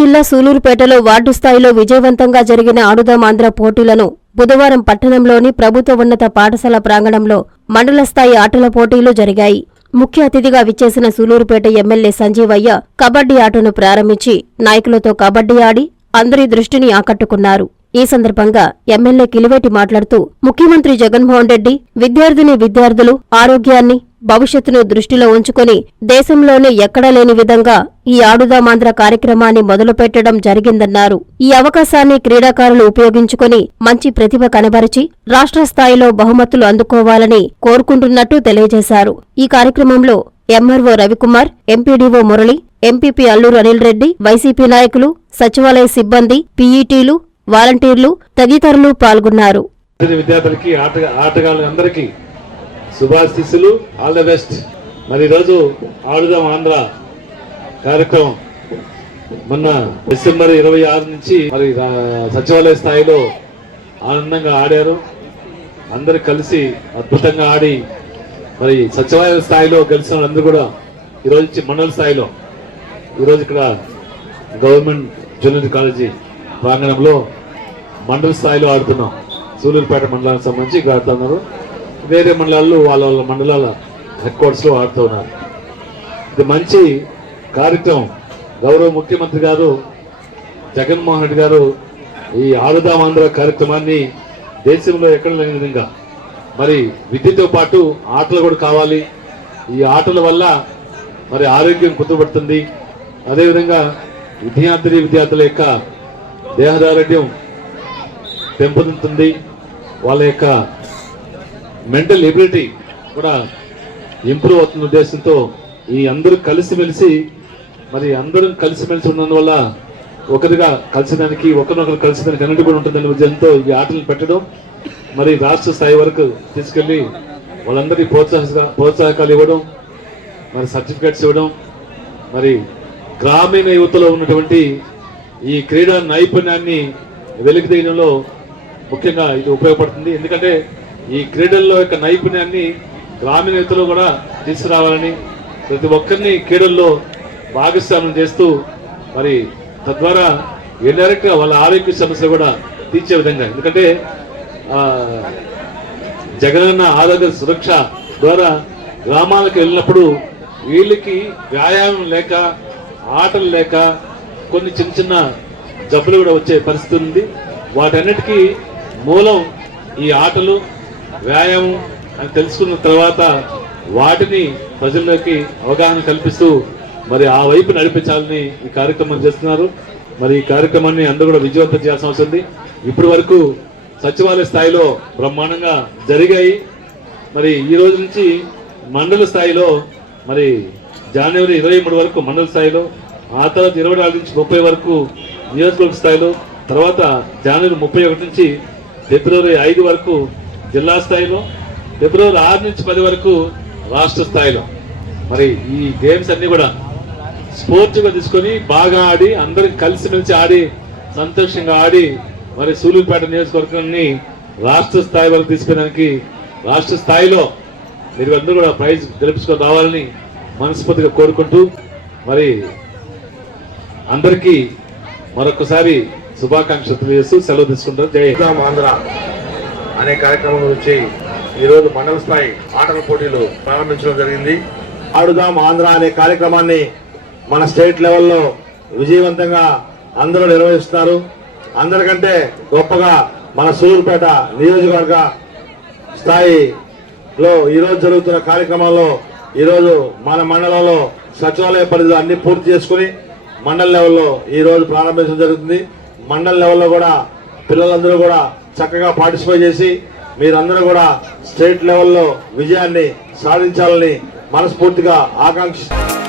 జిల్లా సూలూరుపేటలో వార్డు స్థాయిలో విజయవంతంగా జరిగిన ఆడుదామాంధ్ర పోటీలను బుధవారం పట్టణంలోని ప్రభుత్వ ఉన్నత పాఠశాల ప్రాంగణంలో మండల స్థాయి ఆటల పోటీలు జరిగాయి. ముఖ్య అతిథిగా విచ్చేసిన సూలూరుపేట ఎమ్మెల్యే సంజీవయ్య కబడ్డీ ఆటను ప్రారంభించి నాయకులతో కబడ్డీ ఆడి అందరి దృష్టిని ఆకట్టుకున్నారు. ఈ సందర్భంగా ఎమ్మెల్యే కిలివేటి మాట్లాడుతూ ముఖ్యమంత్రి జగన్మోహన్ రెడ్డి విద్యార్థిని విద్యార్థులు ఆరోగ్యాన్ని భవిష్యత్తును దృష్టిలో ఉంచుకొని దేశంలోనే ఎక్కడా లేని విధంగా ఈ ఆడుదామాంధ్ర కార్యక్రమాన్ని మొదలుపెట్టడం జరిగిందన్నారు. ఈ అవకాశాన్ని క్రీడాకారులు ఉపయోగించుకుని మంచి ప్రతిభ కనబరిచి రాష్ట్ర స్థాయిలో బహుమతులు అందుకోవాలని కోరుకుంటున్నట్టు తెలియజేశారు. ఈ కార్యక్రమంలో MRO Ravikumar MPDO Murali MPP Alluru Anil Reddy YCP నాయకులు సచివాలయ సిబ్బంది పీఈటీలు వాలంటీర్లు తదితరులు పాల్గొన్నారు. శుభాశిస్సులు. ఆల్ ద బెస్ట్ మరి ఈరోజు ఆడుదాం ఆంధ్ర కార్యక్రమం. మొన్న డిసెంబర్ ఇరవై ఆరు నుంచి మరి సచివాలయ స్థాయిలో ఆనందంగా ఆడారు. అందరు కలిసి అద్భుతంగా ఆడి మరి సచివాలయ స్థాయిలో గెలిచిన వాళ్ళందరూ కూడా ఈరోజు నుంచి మండల స్థాయిలో ఈరోజు ఇక్కడ గవర్నమెంట్ జూనియర్ కాలేజీ ప్రాంగణంలో మండల స్థాయిలో ఆడుతున్నాం. సూలూరుపేట మండలానికి సంబంధించి ఇక్కడ ఆడుతున్నారు. వేరే మండలాల్లో వాళ్ళ వాళ్ళ మండలాల హెడ్ ఆడుతూ ఉన్నారు. ఇది మంచి కార్యక్రమం. గౌరవ ముఖ్యమంత్రి గారు జగన్మోహన్ రెడ్డి గారు ఈ ఆడుదాం ఆంధ్ర కార్యక్రమాన్ని దేశంలో ఎక్కడ లేని విధంగా మరి విద్యతో పాటు ఆటలు కూడా కావాలి. ఈ ఆటల వల్ల మరి ఆరోగ్యం కుదుపడుతుంది అదేవిధంగా విద్యార్థి విద్యార్థుల యొక్క దేహదారోగ్యం పెంపొందుతుంది. వాళ్ళ యొక్క మెంటల్ ఎబిలిటీ కూడా ఇంప్రూవ్ అవుతున్న ఉద్దేశంతో ఈ అందరూ కలిసిమెలిసి మరి అందరం కలిసిమెలిసి ఉన్నందువల్ల ఒకరిగా కలిసినానికి ఒకరినొకరు కలిసినానికి అన్నిటి కూడా ఉంటుందనే ఉద్దేశంతో ఈ ఆటలు పెట్టడం మరి రాష్ట్ర స్థాయి వరకు తీసుకెళ్ళి వాళ్ళందరికీ ప్రోత్సాహ ప్రోత్సాహకాలు ఇవ్వడం మరి సర్టిఫికేట్స్ ఇవ్వడం మరి గ్రామీణ యువతలో ఉన్నటువంటి ఈ క్రీడా నైపుణ్యాన్ని వెలికితీయడంలో ముఖ్యంగా ఇది ఉపయోగపడుతుంది. ఎందుకంటే ఈ క్రీడల్లో యొక్క నైపుణ్యాన్ని గ్రామీణ యువతలో కూడా తీసుకురావాలని ప్రతి ఒక్కరిని క్రీడల్లో భాగస్వామ్యం చేస్తూ మరి తద్వారా ఇండైరెక్ట్గా వాళ్ళ ఆరోగ్య సమస్య కూడా తీర్చే విధంగా. ఎందుకంటే జగనన్న ఆరోగ్య సురక్ష ద్వారా గ్రామాలకు వెళ్ళినప్పుడు వీళ్ళకి వ్యాయామం లేక ఆటలు లేక కొన్ని చిన్న చిన్న జబ్బులు కూడా వచ్చే పరిస్థితి ఉంది. వాటన్నిటికీ మూలం ఈ ఆటలు వ్యాయామం అని తెలుసుకున్న తర్వాత వాటిని ప్రజల్లోకి అవగాహన కల్పిస్తూ మరి ఆ వైపు నడిపించాలని ఈ కార్యక్రమం చేస్తున్నారు. మరి ఈ కార్యక్రమాన్ని అందరూ కూడా విజయవంతం చేయాల్సిన అవసరం ఉంది. ఇప్పటి వరకు సచివాలయ స్థాయిలో బ్రహ్మాండంగా జరిగాయి. మరి ఈ రోజు నుంచి మండల స్థాయిలో మరి జనవరి ఇరవై మూడు వరకు మండల స్థాయిలో ఆ తర్వాత ఇరవై నాలుగు నుంచి ముప్పై వరకు నియోజకవర్గ స్థాయిలో తర్వాత జనవరి ముప్పై ఒకటి నుంచి ఫిబ్రవరి ఐదు వరకు జిల్లా స్థాయిలో ఫిబ్రవరి ఆరు నుంచి పది వరకు రాష్ట్ర స్థాయిలో. మరి ఈ గేమ్స్ అన్ని కూడా స్పోర్ట్స్గా తీసుకొని బాగా ఆడి అందరికి కలిసిమెలిసి ఆడి సంతోషంగా ఆడి మరి సూలూరుపేట నియోజకవర్గాన్ని రాష్ట్ర స్థాయి వరకు తీసుకెళ్ళడానికి రాష్ట్ర స్థాయిలో మీరు అందరూ కూడా ప్రైజ్ గెలుపుకొని రావాలని మనస్ఫూర్తిగా కోరుకుంటూ మరి అందరికీ మరొకసారి శుభాకాంక్షలు తెలియజేస్తూ సెలవు తీసుకుంటారు జయ ఆంధ్ర అనే కార్యక్రమం నుంచి ఈరోజు మండల స్థాయి ఆటల పోటీలు ప్రారంభించడం జరిగింది. ఆడుదాం ఆంధ్ర అనే కార్యక్రమాన్ని మన స్టేట్ లెవెల్లో విజయవంతంగా అందరూ నిర్వహిస్తున్నారు అందరికంటే గొప్పగా మన సూలూరుపేట నియోజకవర్గ స్థాయిలో ఈరోజు జరుగుతున్న కార్యక్రమంలో ఈరోజు మన మండలంలో సచివాలయ పరిధిలో అన్ని పూర్తి చేసుకుని మండల లెవెల్లో ఈ రోజు ప్రారంభించడం జరుగుతుంది. మండల లెవెల్లో కూడా పిల్లలందరూ కూడా చక్కగా పార్టిసిపేట్ చేసి మీరందరూ కూడా స్టేట్ లెవెల్లో విజయాన్ని సాధించాలని మనస్ఫూర్తిగా ఆకాంక్షిస్తున్నారు